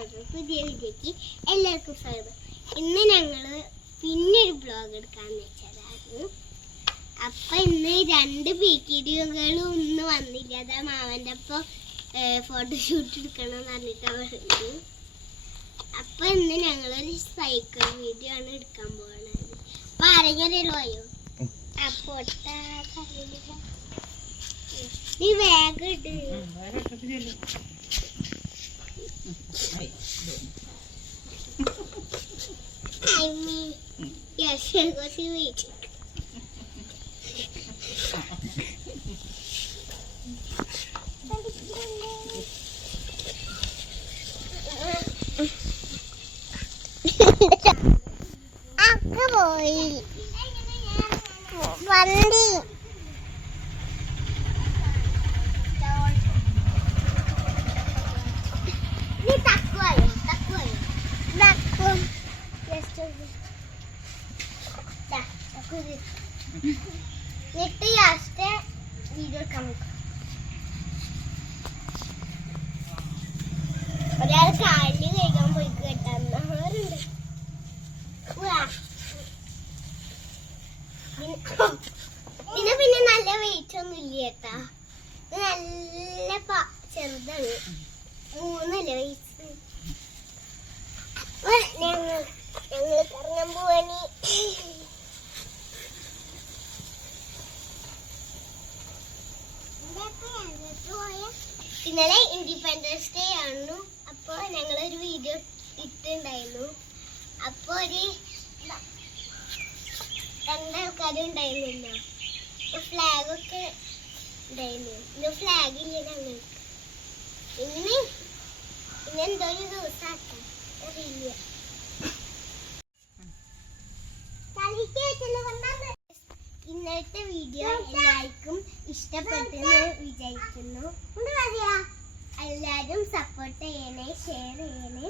പുതിയ വീഡിയോക്ക് എല്ലാവർക്കും സ്വാഗതം. ഇന്ന് ഞങ്ങള് പിന്നൊരു ബ്ലോഗ് എടുക്കാന്ന് വെച്ചതാണ്. അപ്പൊ ഇന്ന് 2 പീക്കിരികളും ഒന്നും വന്നില്ല. അതാ മാവന്റെ ഒപ്പം ഫോട്ടോഷൂട്ട് എടുക്കണം പറഞ്ഞിട്ടാ പറഞ്ഞത്. അപ്പൊ ഇന്ന് ഞങ്ങളൊരു സൈക്കിൾ വീഡിയോ ആണ് എടുക്കാൻ പോകുന്നത്. അപ്പൊ ആരെങ്കിലും അപ്പൊ നീ വേഗം ഇട്ട് I mean, yeah, she'll go see it. Aku boy, Bandi. Ini takut. Video ഒരാൾ കാലിന് കഴിക്കാൻ പോയി കേട്ടാറുണ്ട്. പിന്നെ നല്ല വെയിറ്റ് ഒന്നും ഇല്ല കേട്ടാ. നല്ല ചെറുതാണ്. 3 വയസ്സ്. ഞങ്ങൾ കറങ്ങാൻ പോവാനി. ഇന്നലെ ഇൻഡിപെൻഡൻസ് ഡേ ആയിരുന്നു. അപ്പോൾ ഞങ്ങളൊരു വീഡിയോ ഇട്ടുണ്ടായിരുന്നു. അപ്പോൾ ഒരു 2 ആൾക്കാരും ഉണ്ടായിരുന്നല്ലോ. ഫ്ലാഗൊക്കെ ഉണ്ടായിരുന്നു. ഇന്ന് ഫ്ലാഗ് ഇല്ല ഞങ്ങൾക്ക്. ഇന്നെന്തോ ഒരു ദിവസമാക്കാം അറിയില്ല. ഇന്നത്തെ വീഡിയോ എല്ലാവർക്കും ഇഷ്ടപ്പെട്ടെന്ന് വിചാരിക്കുന്നു. എല്ലാവരും സപ്പോർട്ട് ചെയ്യണേ, ഷെയർ ചെയ്യണേ.